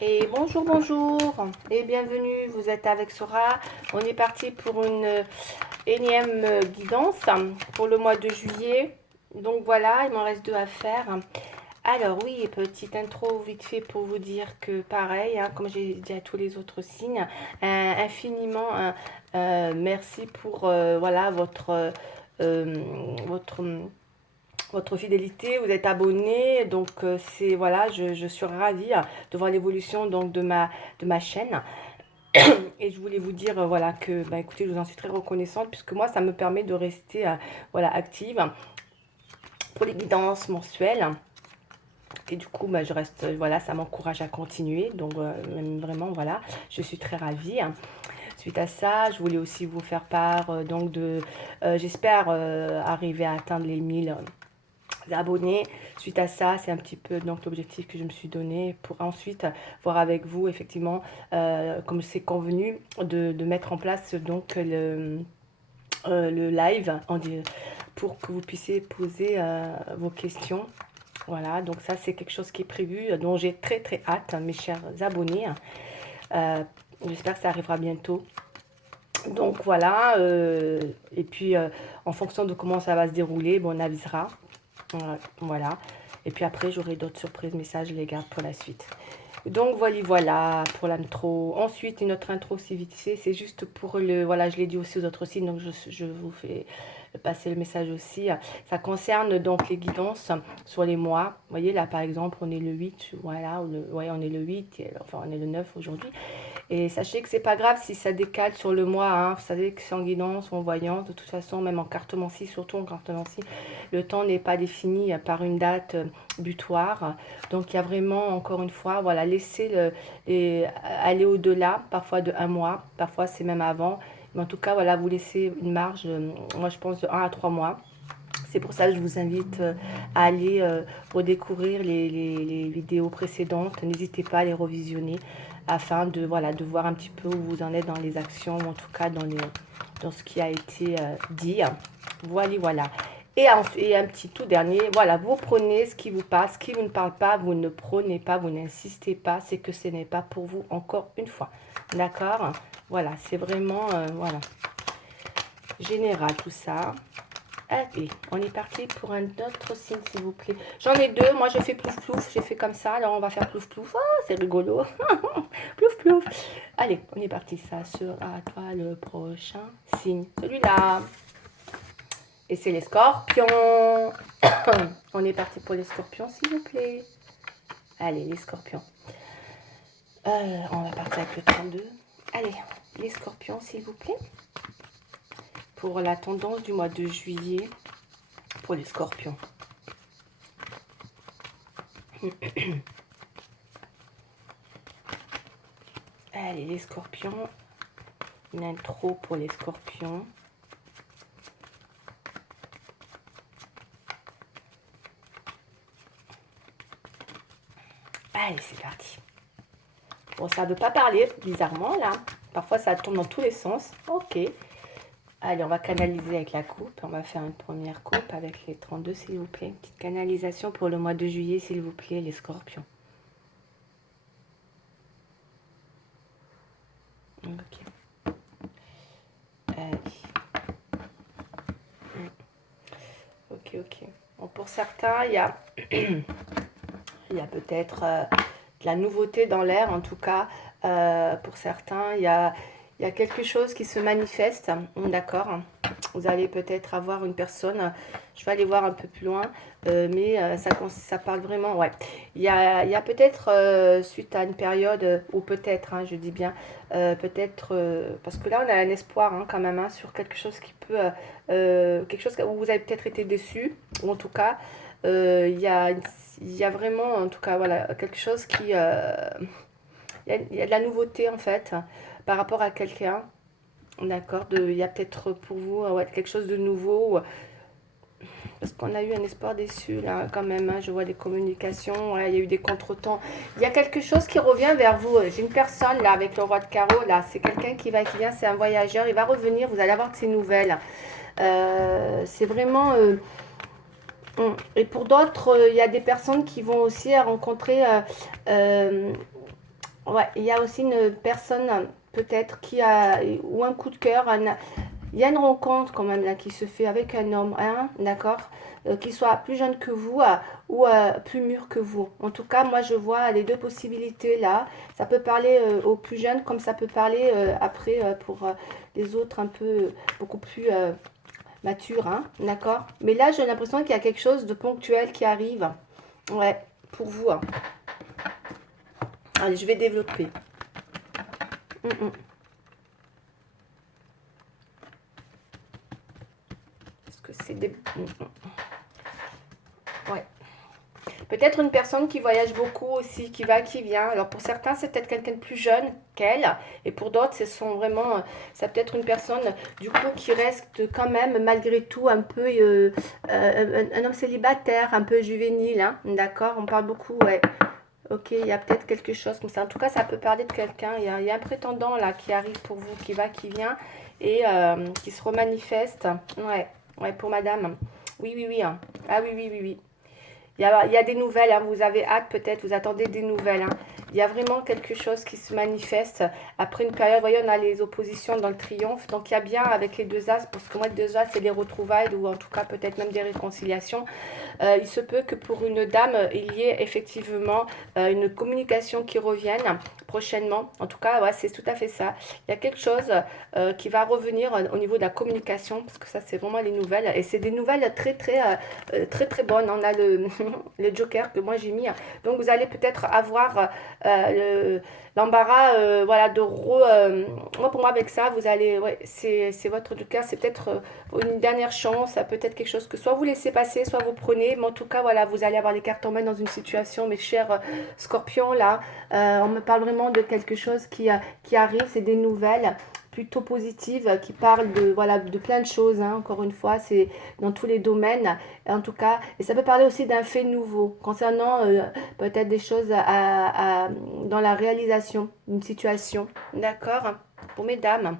Et bonjour, bonjour et bienvenue, vous êtes avec Sora. On est parti pour une énième guidance pour le mois de juillet. Donc voilà, il m'en reste deux à faire. Alors oui, petite intro vite fait pour vous dire que pareil, hein, comme j'ai dit à tous les autres signes, infiniment merci pour voilà votre votre fidélité, vous êtes abonné, donc c'est voilà, je suis ravie de voir l'évolution donc de ma chaîne. Et je voulais vous dire voilà que bah écoutez, je vous en suis très reconnaissante puisque moi ça me permet de rester voilà active pour les guidances mensuelles. Et du coup, bah, je reste, voilà, ça m'encourage à continuer. Donc, même vraiment, voilà, je suis très ravie. Suite à ça, je voulais aussi vous faire part, donc, j'espère arriver à atteindre les 1000 abonnés. Suite à ça, c'est un petit peu donc l'objectif que je me suis donné pour ensuite voir avec vous effectivement, comme c'est convenu, de mettre en place donc le live pour que vous puissiez poser vos questions. Voilà, donc ça c'est quelque chose qui est prévu, dont j'ai très très hâte, mes chers abonnés. Euh, J'espère que ça arrivera bientôt. Donc voilà, et puis en fonction de comment ça va se dérouler, bon, on avisera. Voilà. Et puis après, j'aurai d'autres surprises, mais ça, je les garde pour la suite. Donc voilà pour l'intro. Ensuite, une autre intro, c'est vite fait. C'est juste pour le... Voilà, je l'ai dit aussi aux autres signes, donc je vous fais passer le message aussi. Ça concerne donc les guidances sur les mois. Vous voyez, là, par exemple, on est le 8. Voilà, ouais, on est le 8. Enfin, on est le 9 aujourd'hui. Et sachez que c'est pas grave si ça décale sur le mois, hein. Vous savez que c'est en guidance ou en voyance, de toute façon, même en cartomancie, surtout en cartomancie, le temps n'est pas défini par une date butoir. Donc il y a vraiment, encore une fois, voilà, laisser aller au-delà, parfois de un mois, parfois c'est même avant. Mais en tout cas, voilà, vous laissez une marge, moi je pense de 1 à 3 mois. C'est pour ça que je vous invite à aller redécouvrir les vidéos précédentes. N'hésitez pas à les revisionner afin de, voilà, de voir un petit peu où vous en êtes dans les actions, ou en tout cas dans ce qui a été dit. Voilà, voilà. Et un petit tout dernier, voilà, vous prenez ce qui vous passe, ce qui vous ne parle pas, vous ne prenez pas, vous n'insistez pas, c'est que ce n'est pas pour vous, encore une fois. D'accord? Voilà, c'est vraiment, voilà, général tout ça. Allez, on est parti pour un autre signe, s'il vous plaît. J'en ai deux. Moi, je fais plouf plouf. J'ai fait comme ça. Alors, on va faire plouf plouf. Ah, c'est rigolo. Plouf plouf. Allez, on est parti. Ça sera toi le prochain signe. Celui-là. Et c'est les scorpions. On est parti pour les scorpions, s'il vous plaît. Allez, les scorpions. On va partir avec le 32. Allez, les scorpions, s'il vous plaît. Pour la tendance du mois de juillet. Pour les scorpions. Allez, les scorpions. Une intro pour les scorpions. Allez, c'est parti. Bon, ça ne veut pas parler, bizarrement, là. Parfois, ça tourne dans tous les sens. Ok. Allez, on va canaliser avec la coupe. On va faire une première coupe avec les 32, s'il vous plaît. Une petite canalisation pour le mois de juillet, s'il vous plaît, les scorpions. Ok. Allez. Ok, ok. Bon, pour certains, il y a, il y a peut-être de la nouveauté dans l'air, en tout cas. Pour certains, il y a quelque chose qui se manifeste, d'accord. Vous allez peut-être avoir une personne, je vais aller voir un peu plus loin, mais ça parle vraiment, ouais. Il y a peut-être, suite à une période, ou peut-être, hein, je dis bien, peut-être, parce que là on a un espoir hein, quand même hein, sur quelque chose qui peut, quelque chose où vous avez peut-être été déçu, ou en tout cas, il y a vraiment, en tout cas, voilà, quelque chose qui, il y a de la nouveauté en fait par rapport à quelqu'un. D'accord, il y a peut-être pour vous ouais, quelque chose de nouveau. Parce qu'on a eu un espoir déçu là quand même. Hein, je vois des communications, ouais, il y a eu des contretemps. Il y a quelque chose qui revient vers vous. J'ai une personne là avec le roi de carreau là. C'est quelqu'un qui vient, c'est un voyageur. Il va revenir, vous allez avoir de ses nouvelles. C'est vraiment... et pour d'autres, il y a des personnes qui vont aussi rencontrer Ouais, il y a aussi une personne peut-être qui a ou un coup de cœur. Il y a une rencontre quand même là qui se fait avec un homme, hein, d'accord, qui soit plus jeune que vous ou plus mûr que vous. En tout cas, moi je vois les deux possibilités là. Ça peut parler aux plus jeunes comme ça peut parler après pour les autres un peu beaucoup plus matures, hein, d'accord. Mais là j'ai l'impression qu'il y a quelque chose de ponctuel qui arrive, ouais, pour vous, hein. Allez, je vais développer. Mm, mm. Parce que c'est des... Ouais. Peut-être une personne qui voyage beaucoup aussi, qui va, qui vient. Alors pour certains, c'est peut-être quelqu'un de plus jeune qu'elle. Et pour d'autres, ce sont vraiment... Ça peut être une personne, du coup, qui reste quand même, malgré tout, un peu... un homme célibataire, un peu juvénile, hein. D'accord. On parle beaucoup, ouais. Ok, il y a peut-être quelque chose comme ça. En tout cas, ça peut parler de quelqu'un. Il y a un prétendant là qui arrive pour vous, qui va, qui vient et qui se remanifeste. Ouais, ouais, pour madame. Oui, oui, oui, hein. Ah oui, oui, oui, oui. Il y a des nouvelles, hein. Vous avez hâte peut-être, vous attendez des nouvelles, hein. Il y a vraiment quelque chose qui se manifeste après une période. Vous voyez, on a les oppositions dans le triomphe. Donc il y a bien avec les deux as, parce que moi, les deux as, c'est les retrouvailles ou en tout cas peut-être même des réconciliations. Il se peut que pour une dame, il y ait effectivement une communication qui revienne prochainement. En tout cas, ouais, c'est tout à fait ça. Il y a quelque chose qui va revenir au niveau de la communication, parce que ça, c'est vraiment les nouvelles. Et c'est des nouvelles très bonnes. On a le Joker que moi j'ai mis. Donc, vous allez peut-être avoir l'embarras, voilà, moi, pour moi, avec ça, vous allez, ouais, c'est votre Joker. C'est peut-être une dernière chance, peut-être quelque chose que soit vous laissez passer, soit vous prenez. Mais en tout cas, voilà, vous allez avoir les cartes en main dans une situation, mes chers scorpions, là. On me parle vraiment de quelque chose qui arrive, c'est des nouvelles plutôt positives qui parlent de, voilà, de plein de choses, hein. Encore une fois, c'est dans tous les domaines, en tout cas. Et ça peut parler aussi d'un fait nouveau, concernant peut-être des choses dans la réalisation d'une situation. D'accord. Pour mesdames.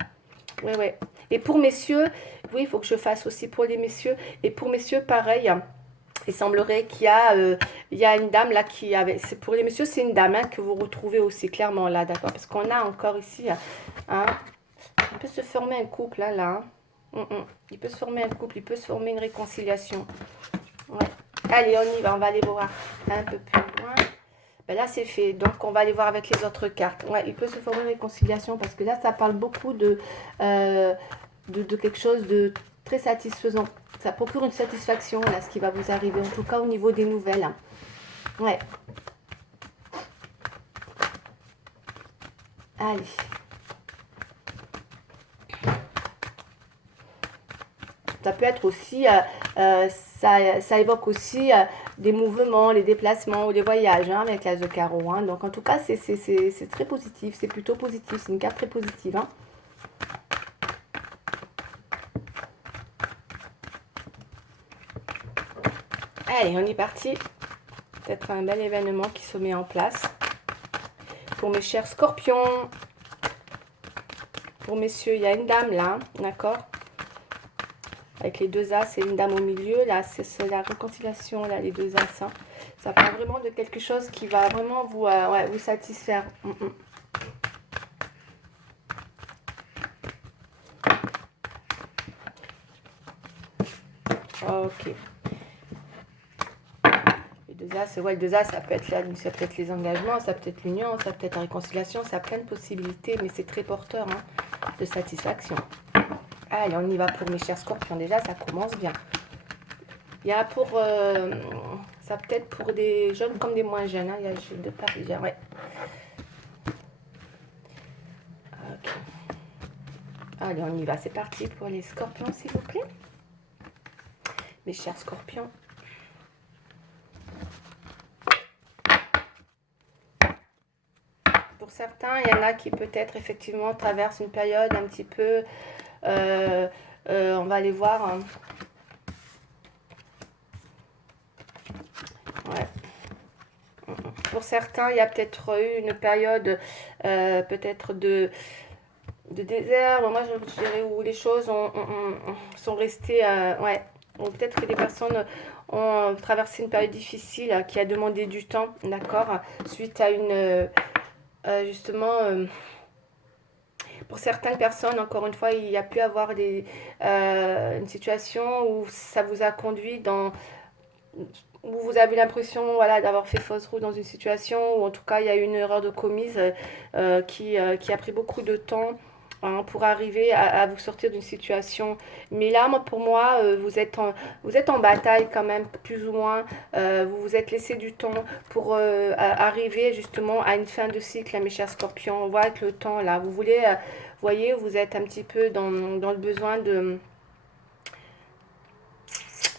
Oui, oui. Et pour messieurs, oui, il faut que je fasse aussi pour les messieurs. Et pour messieurs, pareil. Il semblerait il y a une dame là qui avait. C'est pour les messieurs, c'est une dame, hein, que vous retrouvez aussi clairement là, d'accord. Parce qu'on a encore ici, hein, il peut se former un couple, hein, là. Il peut se former un couple, il peut se former une réconciliation. Ouais. Allez, on y va, on va aller voir un peu plus loin. Ben là, c'est fait. Donc, on va aller voir avec les autres cartes. Ouais, il peut se former une réconciliation parce que là, ça parle beaucoup de quelque chose de très satisfaisant. Ça procure une satisfaction, là, ce qui va vous arriver, en tout cas au niveau des nouvelles. Ouais. Allez. Ça peut être aussi, ça évoque aussi des mouvements, les déplacements ou les voyages, hein, avec l'as de carreau, hein. Donc en tout cas, c'est très positif, c'est plutôt positif, c'est une carte très positive, hein. Allez, on est parti. Peut-être un bel événement qui se met en place. Pour mes chers scorpions, pour messieurs, il y a une dame là, d'accord, avec les deux as et une dame au milieu. Là, c'est la réconciliation, là, les deux as, hein. Ça parle vraiment de quelque chose qui va vraiment vous, ouais, vous satisfaire. Ok. Les deux as, ouais, le deux as, ça peut être les engagements, ça peut être l'union, ça peut être la réconciliation, ça a plein de possibilités, mais c'est très porteur, hein, de satisfaction. Allez, on y va pour mes chers scorpions. Déjà, ça commence bien. Il y a pour... ça peut être pour des jeunes comme des moins jeunes, hein. Il y a deux parisiens, ouais. Ok. Allez, on y va. C'est parti pour les scorpions, s'il vous plaît. Mes chers scorpions. Pour certains, il y en a qui peut-être effectivement traversent une période un petit peu... on va aller voir, hein. Ouais. Pour certains, il y a peut-être eu une période peut-être de désert. Moi, je dirais où les choses sont restées... ouais. Ou peut-être que des personnes ont traversé une période difficile qui a demandé du temps, d'accord, suite à justement, pour certaines personnes, encore une fois, il y a pu avoir une situation où ça vous a conduit dans où vous avez l'impression voilà, d'avoir fait fausse route dans une situation, ou en tout cas il y a eu une erreur de commise qui a pris beaucoup de temps hein, pour arriver à vous sortir d'une situation. Mais là, pour moi, vous êtes en bataille quand même, plus ou moins. Vous vous êtes laissé du temps pour arriver justement à une fin de cycle, hein, mes chers scorpions. On voit avec le temps là, vous voulez, voyez, vous êtes un petit peu dans le besoin de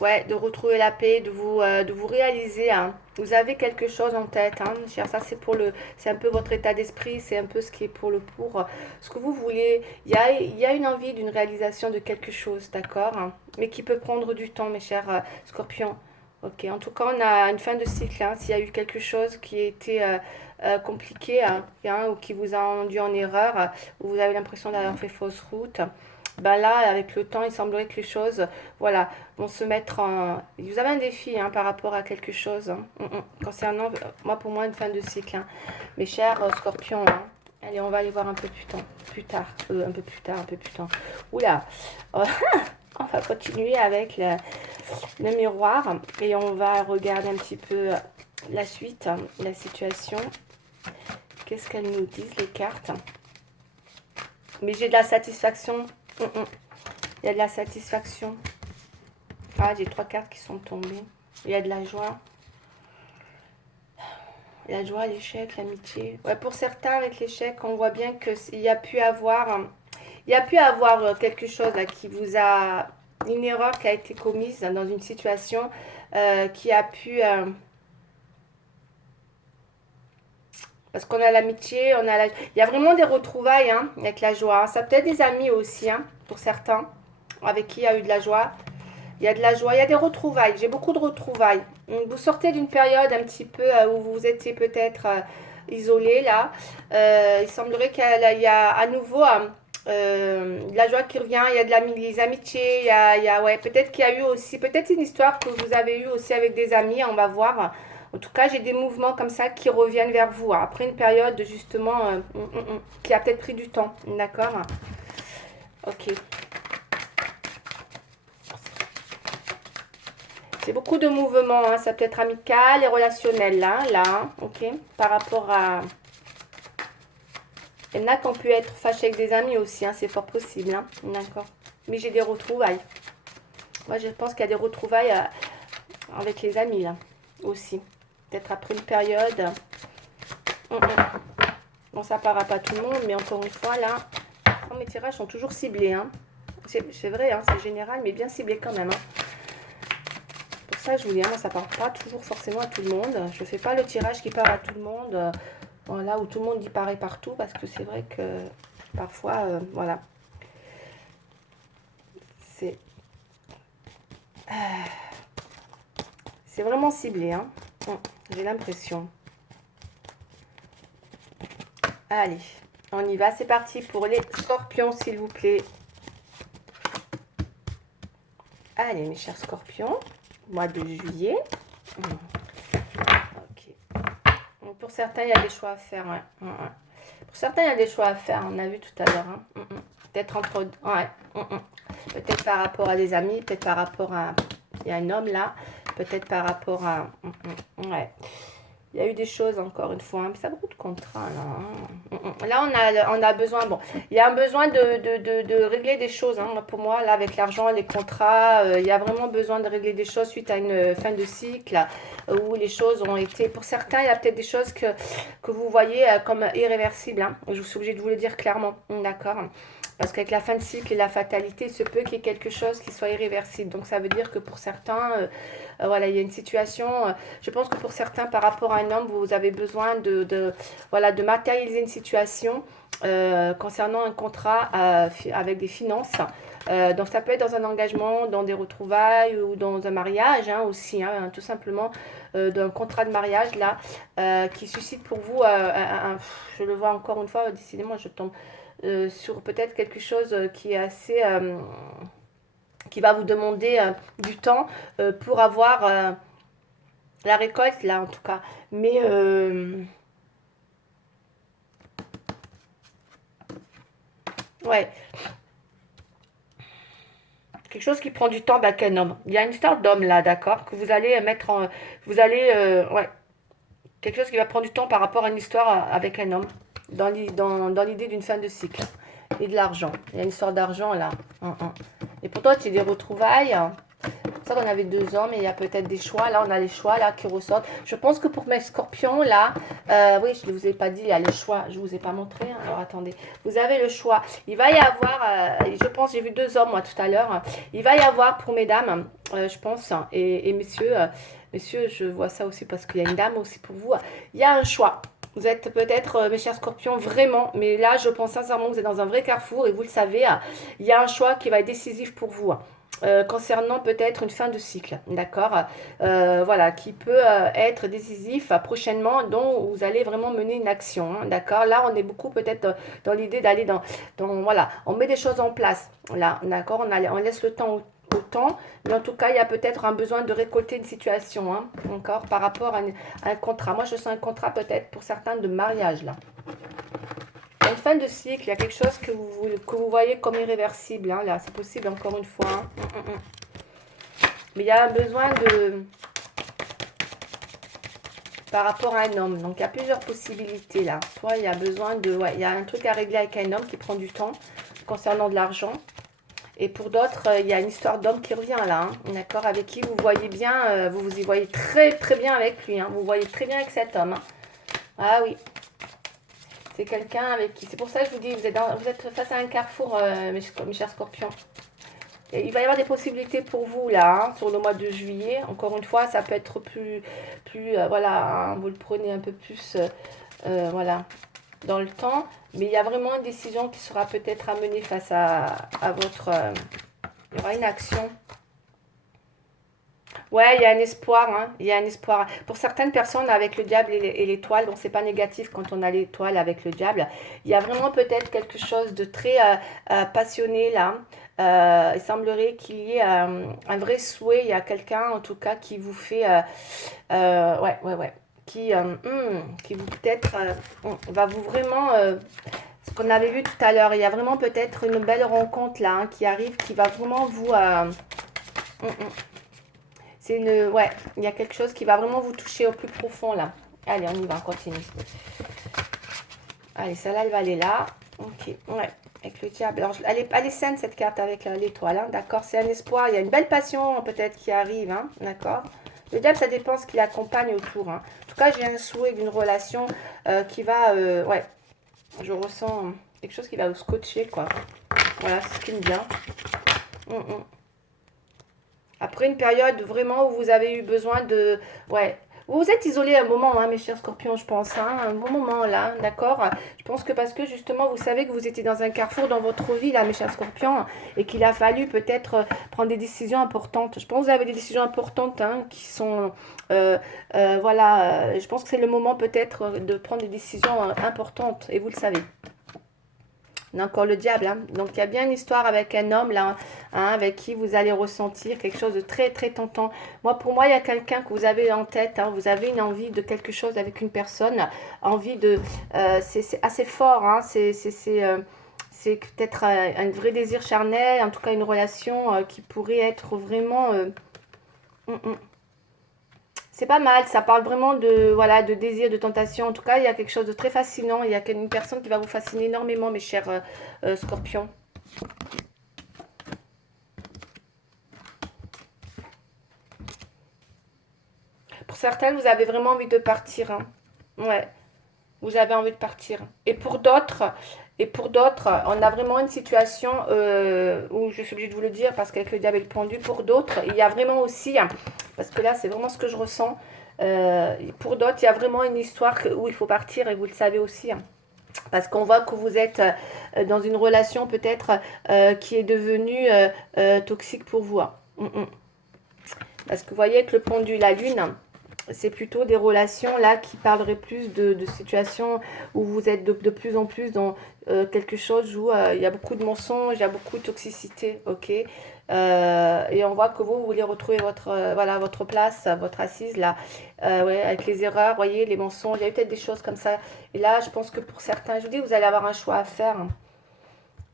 ouais, de retrouver la paix, de vous réaliser. Hein. Vous avez quelque chose en tête, hein, cher. Ça, c'est un peu votre état d'esprit, c'est un peu ce qui est pour ce que vous voulez. Il y a une envie d'une réalisation de quelque chose, d'accord, hein, mais qui peut prendre du temps, mes chers scorpions. Ok, en tout cas, on a une fin de cycle. Hein, s'il y a eu quelque chose qui a été compliqué hein, hein, ou qui vous a rendu en erreur, ou vous avez l'impression d'avoir fait fausse route, ben là, avec le temps, il semblerait que les choses, voilà, vont se mettre en... Vous avez un défi hein, par rapport à quelque chose. Hein. Concernant, moi, pour moi, une fin de cycle. Hein. Mes chers scorpions, hein. Allez, on va aller voir un peu plus tard, un peu plus tard, un peu plus tard. Oula, on va continuer avec le miroir et on va regarder un petit peu la suite, hein, la situation. Qu'est-ce qu'elles nous disent, les cartes? Mais j'ai de la satisfaction. Il y a de la satisfaction. Ah, j'ai 3 cartes qui sont tombées. Il y a de la joie. La joie, l'échec, l'amitié. Ouais, pour certains, avec l'échec, on voit bien qu'il y a pu avoir, il y a pu avoir quelque chose là, qui vous a... Une erreur qui a été commise dans une situation qui a pu... parce qu'on a l'amitié, il y a vraiment des retrouvailles hein, avec la joie. Ça peut être des amis aussi, hein, pour certains, avec qui il y a eu de la joie. Il y a de la joie, il y a des retrouvailles. J'ai beaucoup de retrouvailles. Vous sortez d'une période un petit peu où vous étiez peut-être isolé là. Il semblerait qu'il y a à nouveau de la joie qui revient. Il y a les amitiés. Ouais, peut-être qu'il y a eu aussi, peut-être une histoire que vous avez eue aussi avec des amis. On va voir. En tout cas, j'ai des mouvements comme ça qui reviennent vers vous. Hein, après une période justement qui a peut-être pris du temps. D'accord. Ok. C'est beaucoup de mouvements, hein. Ça peut être amical et relationnel, là, ok. Par rapport à... Il y en a qui ont pu être fâchés avec des amis aussi, hein, c'est fort possible, hein. D'accord. Mais j'ai des retrouvailles. Moi, je pense qu'il y a des retrouvailles avec les amis, là, aussi. Peut-être après une période. Bon, ça parlera pas tout le monde, mais encore une fois, là, mes tirages sont toujours ciblés, hein. C'est vrai, hein, c'est général, mais bien ciblé quand même, hein. Ça, je vous dis, moi, ça part pas toujours forcément à tout le monde. Je fais pas le tirage qui part à tout le monde, voilà, où tout le monde y paraît partout, parce que c'est vrai que parfois, voilà, c'est c'est vraiment ciblé, hein. J'ai l'impression. Allez, on y va, c'est parti pour les scorpions, s'il vous plaît. Allez, mes chers scorpions, mois de juillet. Pour certains, il y a des choix à faire. Ouais. Pour certains, il y a des choix à faire. On a vu tout à l'heure. Hein. Peut-être entre... Ouais. Peut-être par rapport à des amis. Peut-être par rapport à... Il y a un homme là. Peut-être par rapport à... Ouais. Il y a eu des choses, encore une fois. Hein. Ça a beaucoup de contrats, là. Là, on a besoin... Bon, il y a un besoin de régler des choses. Hein. Pour moi, là, avec l'argent, les contrats, il y a vraiment besoin de régler des choses suite à une fin de cycle où les choses ont été... Pour certains, il y a peut-être des choses que vous voyez comme irréversibles. Hein. Je suis obligée de vous le dire clairement. D'accord. Parce qu'avec la fin de cycle et la fatalité, il se peut qu'il y ait quelque chose qui soit irréversible. Donc ça veut dire que pour certains, voilà, il y a une situation. Je pense que pour certains, par rapport à un homme, vous avez besoin voilà, de matérialiser une situation concernant un contrat avec des finances. Donc ça peut être dans un engagement, dans des retrouvailles ou dans un mariage hein, aussi, hein, tout simplement d'un contrat de mariage là qui suscite pour vous, je le vois encore une fois, décidément je tombe sur peut-être quelque chose qui est assez... qui va vous demander du temps pour avoir la récolte, là en tout cas. Mais Ouais. Quelque chose qui prend du temps avec un homme. Il y a une histoire d'homme là, d'accord, que vous allez mettre en... Vous allez... ouais. Quelque chose qui va prendre du temps par rapport à une histoire avec un homme. Dans l'idée d'une fin de cycle. Et de l'argent. Il y a une histoire d'argent là. Et pour toi, tu as des retrouvailles. C'est ça qu'on avait 2 ans, mais il y a peut-être des choix. Là, on a les choix là qui ressortent. Je pense que pour mes scorpions, là, oui, je ne vous ai pas dit, il y a les choix. Je ne vous ai pas montré. Hein. Alors, attendez. Vous avez le choix. Il va y avoir, je pense, j'ai vu 2 hommes, moi, tout à l'heure. Il va y avoir pour mesdames, je pense, et messieurs, messieurs, je vois ça aussi parce qu'il y a une dame aussi pour vous. Il y a un choix. Vous êtes peut-être, mes chers scorpions, vraiment, mais là, je pense sincèrement que vous êtes dans un vrai carrefour et vous le savez, il y a un choix qui va être décisif pour vous. Concernant peut-être une fin de cycle, d'accord, voilà, qui peut être décisif prochainement, dont vous allez vraiment mener une action, hein, d'accord. Là, on est beaucoup peut-être dans l'idée d'aller voilà, on met des choses en place, là, d'accord, on laisse le temps au temps, mais en tout cas, il y a peut-être un besoin de récolter une situation, hein, encore par rapport à un contrat. Moi, je sens un contrat peut-être pour certains de mariage, là. En fin de cycle, il y a quelque chose que vous voyez comme irréversible. Hein, là, c'est possible encore une fois. Hein. Mais il y a un besoin de... Par rapport à un homme. Donc, il y a plusieurs possibilités là. Soit il y a besoin de... Ouais, il y a un truc à régler avec un homme qui prend du temps concernant de l'argent. Et pour d'autres, il y a une histoire d'homme qui revient là. Hein, d'accord. Avec qui vous voyez bien... vous vous y voyez très très bien avec lui. Hein, vous voyez très bien avec cet homme. Hein. Ah oui. C'est quelqu'un avec qui... C'est pour ça que je vous dis, vous êtes face à un carrefour, mes chers scorpions. Et il va y avoir des possibilités pour vous là, hein, sur le mois de juillet. Encore une fois, ça peut être voilà, hein, vous le prenez un peu plus, voilà, dans le temps. Mais il y a vraiment une décision qui sera peut-être amenée face à votre... il y aura une action. Ouais, il y a un espoir, hein, il y a un espoir. Pour certaines personnes, avec le diable et l'étoile, bon, c'est pas négatif quand on a l'étoile avec le diable, il y a vraiment peut-être quelque chose de très passionné là. Il semblerait qu'il y ait un vrai souhait, il y a quelqu'un en tout cas qui vous fait, ouais, qui vous peut-être va vous vraiment, ce qu'on avait vu tout à l'heure, il y a vraiment peut-être une belle rencontre là hein, qui arrive, qui va vraiment vous... C'est une... Ouais, il y a quelque chose qui va vraiment vous toucher au plus profond, là. Allez, on y va, on continue. Allez, celle-là, elle va aller là. Ok, ouais, avec le diable. Alors, elle est saine, cette carte, avec l'étoile, hein, d'accord. C'est un espoir, il y a une belle passion, peut-être, qui arrive, hein, d'accord. Le diable, ça dépend ce qu'il accompagne autour, hein. En tout cas, j'ai un souhait d'une relation qui va... ouais, je ressens quelque chose qui va vous scotcher, quoi. Voilà, c'est ce qui me vient. Après une période vraiment où vous avez eu besoin de... Ouais, vous vous êtes isolé un moment, hein, mes chers scorpions, je pense. Hein, un bon moment là, d'accord. Je pense que parce que justement, vous savez que vous étiez dans un carrefour dans votre vie, là, mes chers scorpions, et qu'il a fallu peut-être prendre des décisions importantes. Je pense que vous avez des décisions importantes hein, qui sont... voilà, je pense que c'est le moment peut-être de prendre des décisions importantes, et vous le savez. On a encore le diable. Hein. Donc, il y a bien une histoire avec un homme, là, hein, avec qui vous allez ressentir quelque chose de très, très tentant. Pour moi, il y a quelqu'un que vous avez en tête. Hein, vous avez une envie de quelque chose avec une personne. Envie de... c'est assez fort. Hein, c'est peut-être un vrai désir charnel. En tout cas, une relation qui pourrait être vraiment... C'est pas mal, ça parle vraiment de, voilà, de désir, de tentation. En tout cas, il y a quelque chose de très fascinant. Il y a une personne qui va vous fasciner énormément, mes chers scorpions. Pour certains, vous avez vraiment envie de partir. Hein. Ouais, vous avez envie de partir. Et pour d'autres, on a vraiment une situation où je suis obligée de vous le dire parce qu'avec le diable et le pendu, pour d'autres, il y a vraiment aussi, hein, parce que là, c'est vraiment ce que je ressens. Pour d'autres, il y a vraiment une histoire où il faut partir et vous le savez aussi. Hein. Parce qu'on voit que vous êtes dans une relation peut-être qui est devenue toxique pour vous. Hein. Parce que vous voyez que le pendu, la lune, c'est plutôt des relations là qui parleraient plus de situations où vous êtes de plus en plus dans quelque chose où il y a beaucoup de mensonges, il y a beaucoup de toxicité, ok. Et on voit que vous voulez retrouver votre, voilà, votre place, votre assise là, ouais, avec les erreurs, voyez, les mensonges, il y a eu peut-être des choses comme ça. Et là, je pense que pour certains, je vous dis, vous allez avoir un choix à faire. Hein.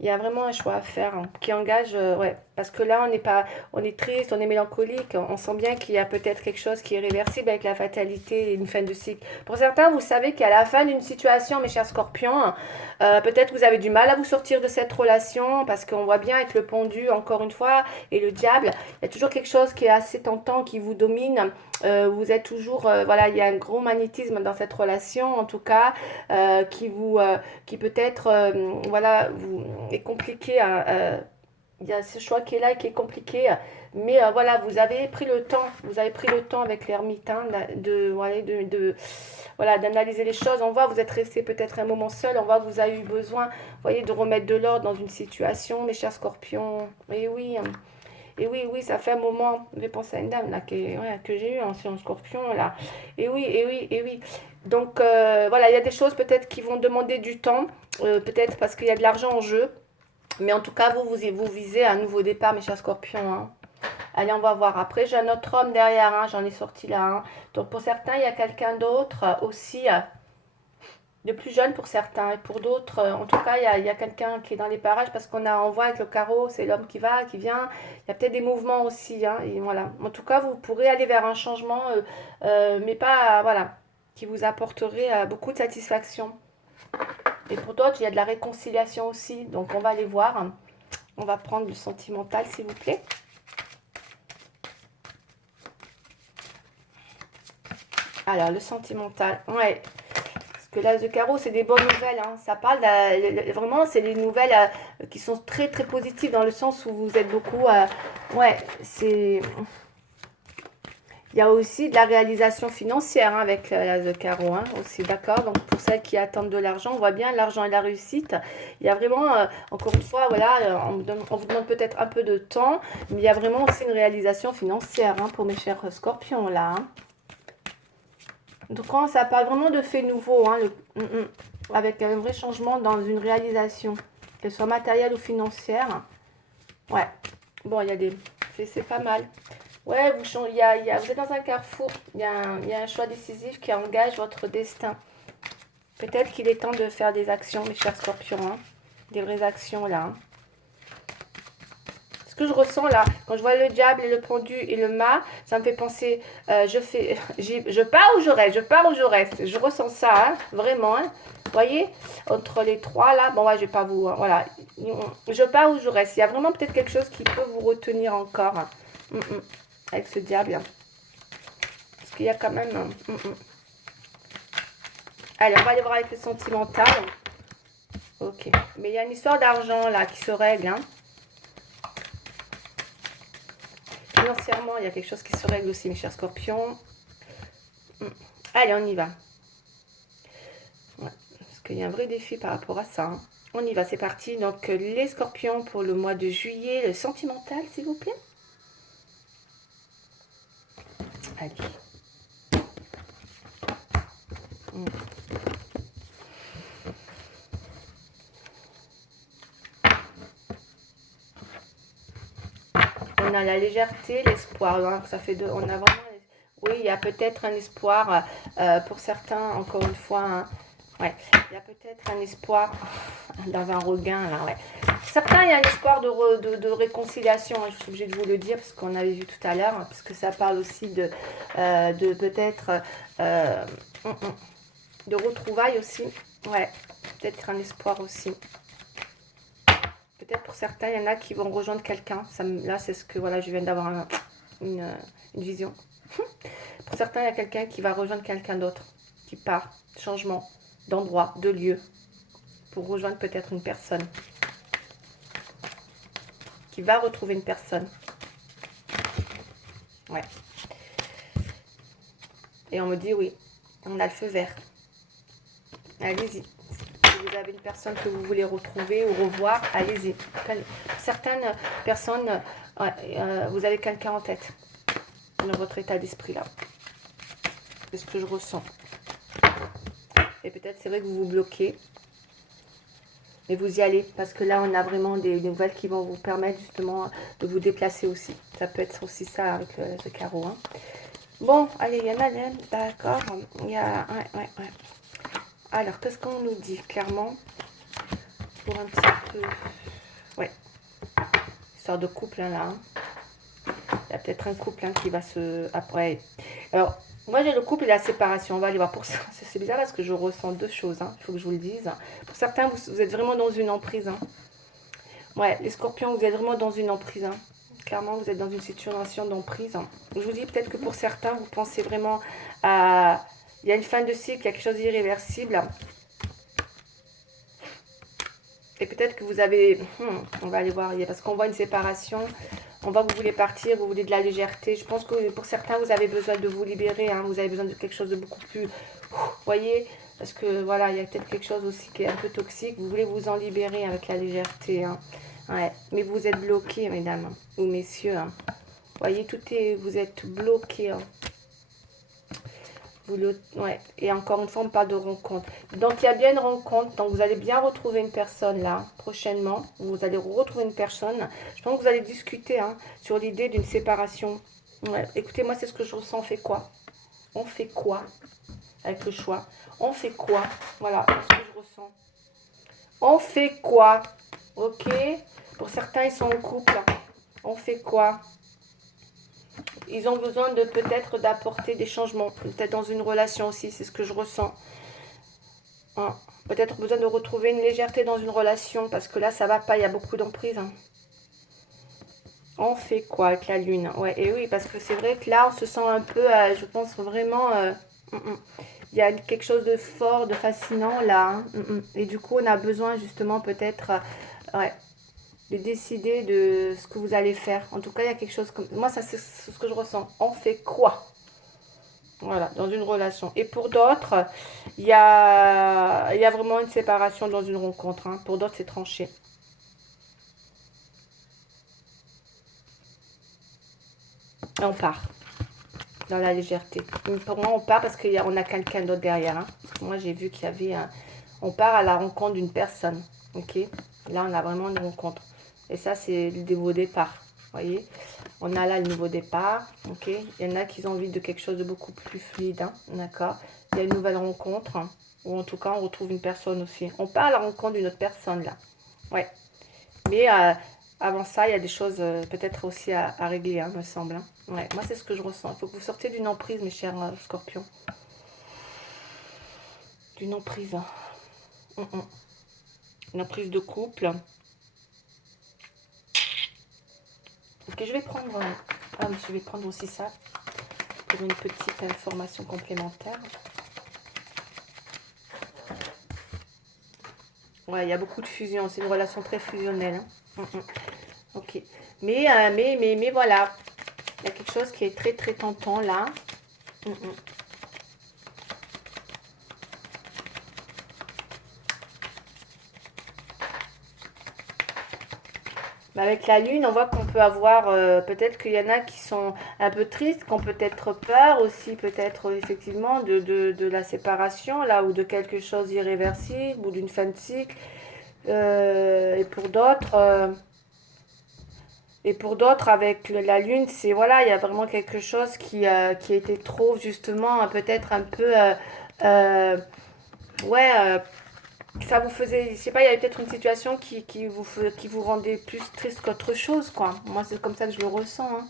Il y a vraiment un choix à faire hein, qui engage, ouais, parce que là, on n'est pas, on est triste, on est mélancolique, on sent bien qu'il y a peut-être quelque chose qui est réversible avec la fatalité et une fin de cycle. Pour certains, vous savez qu'à la fin d'une situation, mes chers scorpions, peut-être vous avez du mal à vous sortir de cette relation, parce qu'on voit bien avec le pendu, encore une fois, et le diable, il y a toujours quelque chose qui est assez tentant, qui vous domine. Vous êtes toujours, voilà, il y a un gros magnétisme dans cette relation, en tout cas, qui peut-être, voilà, est compliqué. Il y a ce choix qui est là et qui est compliqué. Mais voilà, vous avez pris le temps avec l'ermite hein, voilà, voilà, d'analyser les choses. On voit, vous êtes resté peut-être un moment seul. On voit que vous avez eu besoin, vous voyez, de remettre de l'ordre dans une situation, mes chers scorpions. Et oui, oui, ça fait un moment. J'ai pensé à une dame là, ouais, que j'ai eue en scorpion là. Et oui. Donc voilà, il y a des choses peut-être qui vont demander du temps, peut-être parce qu'il y a de l'argent en jeu. Mais en tout cas, vous visez un nouveau départ, mes chers scorpions. Hein. Allez, on va voir. Après, j'ai un autre homme derrière, hein, j'en ai sorti là. Hein. Donc pour certains, il y a quelqu'un d'autre aussi, de plus jeune pour certains. Et pour d'autres, en tout cas, il y a quelqu'un qui est dans les parages parce on voit avec le carreau, c'est l'homme qui va, qui vient. Il y a peut-être des mouvements aussi. Hein, et voilà. En tout cas, vous pourrez aller vers un changement, mais pas, voilà, qui vous apporterait beaucoup de satisfaction. Et pour d'autres, il y a de la réconciliation aussi. Donc on va aller voir. On va prendre le sentimental, s'il vous plaît. Alors, le sentimental. Ouais. Parce que l'as de carreau, c'est des bonnes nouvelles. Hein. Ça parle vraiment, c'est des nouvelles qui sont très très positives dans le sens où vous êtes beaucoup. Ouais, c'est. Il y a aussi de la réalisation financière hein, avec l'as de carreau hein, aussi, d'accord. Donc pour celles qui attendent de l'argent, on voit bien l'argent et la réussite. Il y a vraiment, encore une fois, voilà, on vous demande peut-être un peu de temps, mais il y a vraiment aussi une réalisation financière hein, pour mes chers scorpions là. Hein. Donc ça parle vraiment de faits nouveaux, hein, avec un vrai changement dans une réalisation, qu'elle soit matérielle ou financière. Ouais, bon, il y a des... C'est pas mal. Ouais, vous êtes dans un carrefour, il y a un choix décisif qui engage votre destin. Peut-être qu'il est temps de faire des actions, mes chers scorpions, hein, des vraies actions là. Hein. Ce que je ressens là, quand je vois le diable et le pendu et le mât, ça me fait penser, je pars ou je reste, je pars ou je reste. Je ressens ça, hein, vraiment. Hein. Vous voyez, entre les trois là, bon ouais, je vais pas vous, hein, voilà. Je pars ou je reste. Il y a vraiment peut-être quelque chose qui peut vous retenir encore hein, avec ce diable. Hein. Parce qu'il y a quand même... Allez, on va aller voir avec le sentimental. Ok, mais il y a une histoire d'argent là qui se règle, hein. Financièrement, il y a quelque chose qui se règle aussi, mes chers scorpions. Allez, on y va. Ouais, parce qu'il y a un vrai défi par rapport à ça. Hein. On y va, c'est parti. Donc, les scorpions pour le mois de juillet. Le sentimental, s'il vous plaît. Allez. On a la légèreté, l'espoir. Hein, ça fait deux. On a vraiment... Oui, il y a peut-être un espoir pour certains, encore une fois. Hein. Ouais, il y a peut-être un espoir dans un regain, là, ouais. Certains, il y a un espoir de réconciliation, hein, je suis obligée de vous le dire, parce qu'on avait vu tout à l'heure, hein, parce que ça parle aussi de peut-être de retrouvailles aussi. Ouais, peut-être un espoir aussi. Peut-être pour certains, il y en a qui vont rejoindre quelqu'un. Là, c'est ce que, voilà, je viens d'avoir une vision. Pour certains, il y a quelqu'un qui va rejoindre quelqu'un d'autre, qui part, changement d'endroit, de lieu, pour rejoindre peut-être une personne, qui va retrouver une personne. Ouais. Et on me dit oui, on a le feu vert. Allez-y. Si vous avez une personne que vous voulez retrouver ou revoir, allez-y. Certaines personnes, vous avez quelqu'un en tête dans votre état d'esprit là. C'est ce que je ressens. Et peut-être c'est vrai que vous vous bloquez. Mais vous y allez, parce que là, on a vraiment des nouvelles qui vont vous permettre justement de vous déplacer aussi. Ça peut être aussi ça avec le carreau. Hein. Bon, allez, il y en a un, d'accord. Il y a... Ouais. Alors, qu'est-ce qu'on nous dit clairement? pour un petit peu... Ouais. Histoire de couple, hein, là. Hein. Il y a peut-être un couple hein, qui va se... Après... Alors, moi, j'ai le couple et la séparation. On va aller voir. Pour ça, c'est bizarre parce que je ressens deux choses. Hein. Il faut que je vous le dise. Pour certains, vous êtes vraiment dans une emprise. Hein. Ouais, les scorpions, vous êtes vraiment dans une emprise. Hein. Clairement, vous êtes dans une situation d'emprise. Hein. Je vous dis peut-être que pour certains, vous pensez vraiment à... Il y a une fin de cycle, il y a quelque chose d'irréversible. Et peut-être que vous avez... on va aller voir. Parce qu'on voit une séparation. On voit que vous voulez partir, vous voulez de la légèreté. Je pense que pour certains, vous avez besoin de vous libérer. Hein. Vous avez besoin de quelque chose de beaucoup plus... Vous voyez? Parce que voilà, il y a peut-être quelque chose aussi qui est un peu toxique. Vous voulez vous en libérer avec la légèreté. Hein. Ouais. Mais vous êtes bloqués, mesdames ou messieurs. Hein. Vous voyez, tout est... Vous êtes bloqués. Hein. Ouais. Et encore une fois, on parle de rencontre. Donc, il y a bien une rencontre. Donc, vous allez bien retrouver une personne là, prochainement. Vous allez retrouver une personne. Je pense que vous allez discuter hein, sur l'idée d'une séparation. Ouais. Écoutez, moi, c'est ce que je ressens. On fait quoi? On fait quoi avec le choix? On fait quoi? Voilà, c'est ce que je ressens. On fait quoi? Ok? Pour certains, ils sont en couple. On fait quoi? Ils ont besoin de peut-être d'apporter des changements, peut-être dans une relation aussi, c'est ce que je ressens. Hein. Peut-être besoin de retrouver une légèreté dans une relation, parce que là, ça va pas, il y a beaucoup d'emprise. Hein. On fait quoi avec la lune? Ouais, et oui, parce que c'est vrai que là, on se sent un peu, je pense vraiment, il y a quelque chose de fort, de fascinant là. Hein. Et du coup, on a besoin justement peut-être, ouais, de décider de ce que vous allez faire. En tout cas, il y a quelque chose comme... Moi, ça c'est ce que je ressens. On fait quoi? Voilà, dans une relation. Et pour d'autres, il y a vraiment une séparation dans une rencontre. Hein. Pour d'autres, c'est tranché. Et on part dans la légèreté. Mais pour moi, on part parce qu'on a quelqu'un d'autre derrière. Hein. Parce que moi, j'ai vu qu'il y avait... On part à la rencontre d'une personne. Ok? Là, on a vraiment une rencontre. Et ça, c'est le nouveau départ. Vous voyez? On a là le nouveau départ. Ok? Il y en a qui ont envie de quelque chose de beaucoup plus fluide. Hein, d'accord? Il y a une nouvelle rencontre. Hein, ou en tout cas, on retrouve une personne aussi. On part à la rencontre d'une autre personne, là. Ouais. Mais avant ça, il y a des choses peut-être aussi à régler, hein, me semble. Hein. Ouais. Moi, c'est ce que je ressens. Il faut que vous sortiez d'une emprise, mes chers scorpions. D'une emprise. Une emprise de couple. Ok, je vais prendre... Ah oui, je vais prendre aussi ça pour une petite information complémentaire. Ouais, il y a beaucoup de fusion. C'est une relation très fusionnelle. Hein. Ok. Mais voilà. Il y a quelque chose qui est très, très tentant là. Mais avec la lune, on voit qu'on peut avoir, peut-être qu'il y en a qui sont un peu tristes, qui ont peut-être peur aussi, peut-être effectivement de la séparation, là, ou de quelque chose d'irréversible, ou d'une fin de cycle. Et pour d'autres, avec la lune, c'est, voilà, il y a vraiment quelque chose qui a été trop, justement, peut-être un peu, ouais, ça vous faisait, je sais pas, il y avait peut-être une situation qui vous rendait plus triste qu'autre chose, quoi. Moi, c'est comme ça que je le ressens, hein.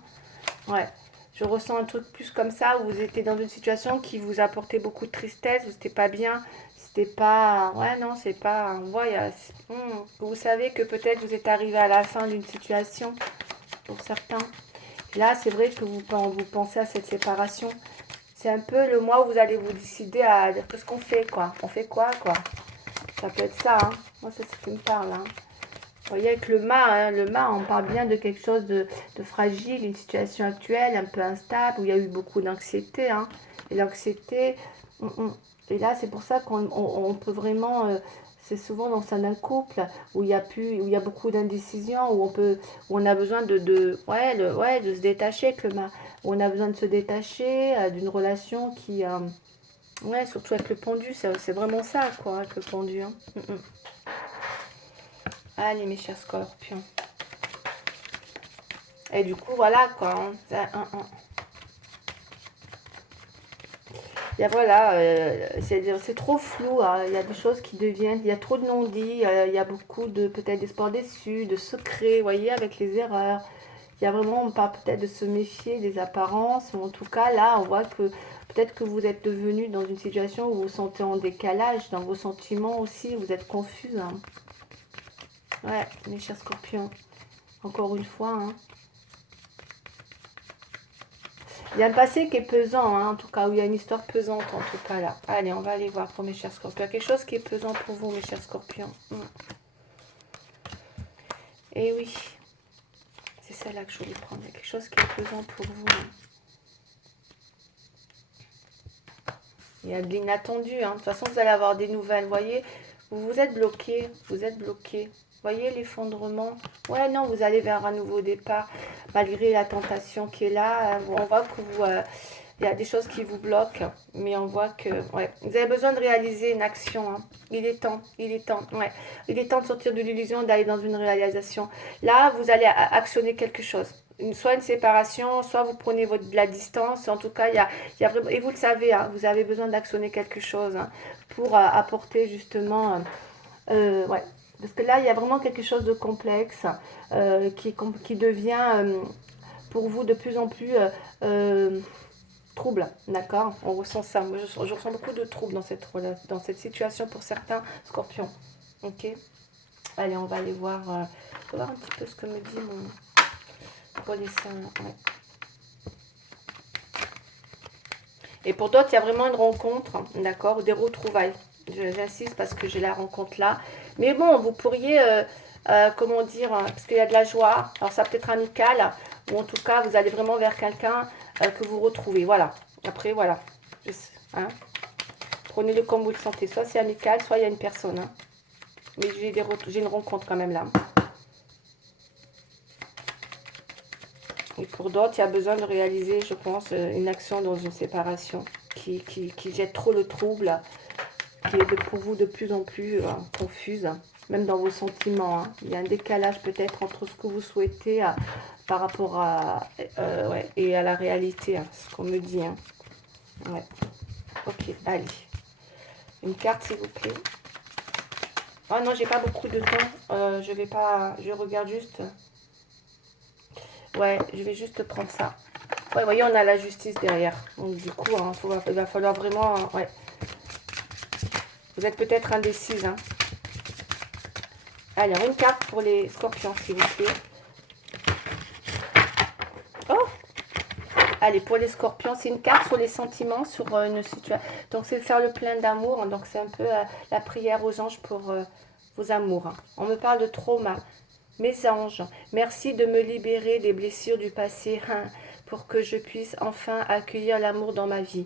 Ouais. Je ressens un truc plus comme ça, où vous étiez dans une situation qui vous apportait beaucoup de tristesse, vous n'étiez pas bien, c'était pas... Ouais, non, c'est pas... On voit, vous savez que peut-être vous êtes arrivé à la fin d'une situation, pour certains. Là, c'est vrai que quand vous pensez à cette séparation, c'est un peu le mois où vous allez vous décider à dire qu'est-ce qu'on fait, quoi. On fait quoi, quoi. Ça peut être ça, hein. Moi, c'est ce qui me parle, hein. Vous voyez, avec le mât, on parle bien de quelque chose de fragile, une situation actuelle un peu instable, où il y a eu beaucoup d'anxiété. Hein. Et l'anxiété, et là, c'est pour ça qu'on peut vraiment, c'est souvent dans un couple où où il y a beaucoup d'indécision, où on a besoin de se détacher avec le mât, où on a besoin de se détacher d'une relation qui, ouais, surtout avec le pendu, c'est vraiment ça, quoi, avec le pendu. Hein. Allez, mes chers scorpions. Et du coup, voilà, quoi. Hein. Il y a, voilà, c'est trop flou, hein. Il y a des choses qui deviennent, il y a trop de non-dits, il y a beaucoup de, peut-être d'espoirs déçus, de secrets, vous voyez, avec les erreurs. Il y a vraiment, on parle peut-être de se méfier des apparences, ou en tout cas, là, on voit que peut-être que vous êtes devenu dans une situation où vous vous sentez en décalage, dans vos sentiments aussi, vous êtes confus, hein. Ouais, mes chers scorpions, encore une fois, hein. Il y a un passé qui est pesant, hein, en tout cas, où il y a une histoire pesante, en tout cas, là. Allez, on va aller voir pour mes chers scorpions. Il y a quelque chose qui est pesant pour vous, mes chers scorpions. Et oui, c'est celle-là que je voulais prendre. Il y a quelque chose qui est pesant pour vous, hein. Il y a de l'inattendu, hein. De toute façon, vous allez avoir des nouvelles, vous voyez. Vous êtes bloqué, vous êtes bloqué. Vous voyez l'effondrement. Ouais, non, vous allez vers un nouveau départ, malgré la tentation qui est là. On voit que vous... il y a des choses qui vous bloquent, mais on voit que... Ouais, vous avez besoin de réaliser une action, hein. Il est temps, ouais. Il est temps de sortir de l'illusion, d'aller dans une réalisation. Là, vous allez actionner quelque chose. Soit une séparation, soit vous prenez de la distance. En tout cas, il y a vraiment... Et vous le savez, hein, vous avez besoin d'actionner quelque chose, hein, pour apporter justement... ouais. Parce que là, il y a vraiment quelque chose de complexe, qui devient pour vous de plus en plus trouble. D'accord. On ressent ça. Moi, je ressens beaucoup de troubles dans cette situation pour certains scorpions. Ok. Allez, on va aller voir, on va voir un petit peu ce que me dit mon... Pour les seins. Ouais. Et pour d'autres, il y a vraiment une rencontre, d'accord, des retrouvailles. J'insiste parce que j'ai la rencontre là. Mais bon, vous pourriez, comment dire, parce qu'il y a de la joie. Alors ça peut être amical, ou en tout cas, vous allez vraiment vers quelqu'un que vous retrouvez. Voilà. Après, voilà. Hein, prenez-le comme vous le sentez. Soit c'est amical, soit il y a une personne. Hein. Mais j'ai une rencontre quand même là. Et pour d'autres, il y a besoin de réaliser, je pense, une action dans une séparation qui jette trop le trouble, qui est pour vous de plus en plus confuse, même dans vos sentiments. Hein. Il y a un décalage peut-être entre ce que vous souhaitez par rapport à ouais, et à la réalité, hein, ce qu'on me dit. Hein. Ouais. Ok, allez. Une carte, s'il vous plaît. Oh non, j'ai pas beaucoup de temps. Je vais pas. Je regarde juste. Ouais, je vais juste prendre ça. Ouais, vous voyez, on a la justice derrière. Donc, du coup, hein, il va falloir vraiment... ouais. Vous êtes peut-être indécise. Hein. Allez, une carte pour les scorpions, s'il vous plaît. Oh! Allez, pour les scorpions, c'est une carte sur les sentiments, sur une situation. Donc, c'est faire le plein d'amour. Donc, c'est un peu la prière aux anges pour vos amours. Hein. On me parle de trauma. Mes anges, merci de me libérer des blessures du passé, hein, pour que je puisse enfin accueillir l'amour dans ma vie.